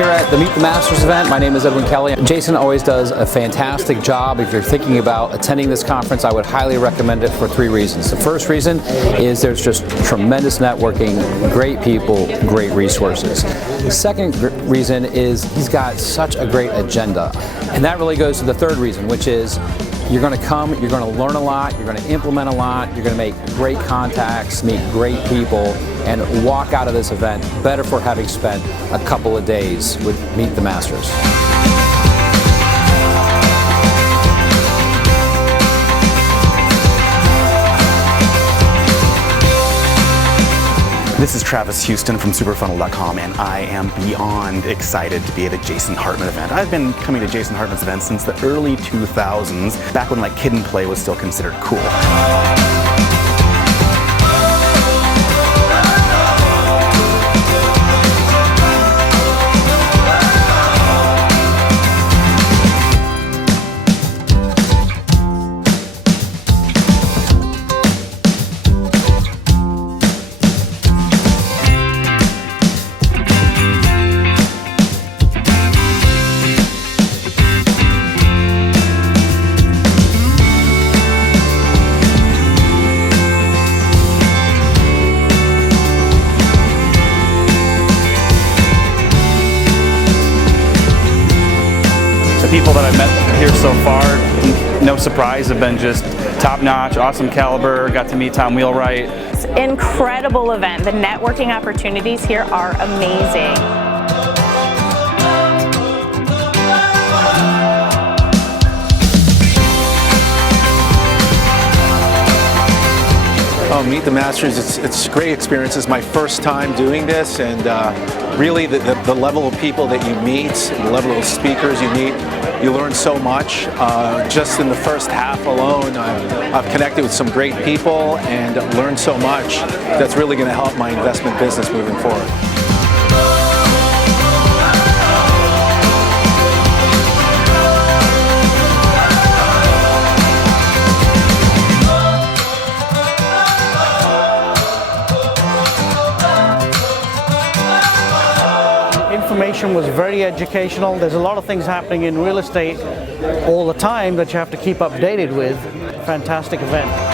Here at the Meet the Masters event. My name is Edwin Kelly. Jason always does a fantastic job. If you're thinking about attending this conference, I would highly recommend it for 3 reasons. The first reason is there's just tremendous networking, great people, great resources. The second reason is he's got such a great agenda. And that really goes to the third reason, which is you're going to come, you're going to learn a lot, you're going to implement a lot, you're going to make great contacts, meet great people, and walk out of this event better for having spent a couple of days with Meet the Masters. This is Travis Houston from Superfunnel.com, and I am beyond excited to be at a Jason Hartman event. I've been coming to Jason Hartman's events since the early 2000s, back when like Kid and Play was still considered cool. People that I've met here so far, no surprise, have been just top-notch, awesome caliber. Got to meet Tom Wheelwright. It's an incredible event. The networking opportunities here are amazing. Oh, Meet the Masters, it's a great experience. It's my first time doing this, and really the level of people that you meet, the level of speakers you meet, you learn so much. Just in the first half alone, I've connected with some great people and learned so much that's really going to help my investment business moving forward. Information was very educational. There's a lot of things happening in real estate all the time that you have to keep updated with. Fantastic event.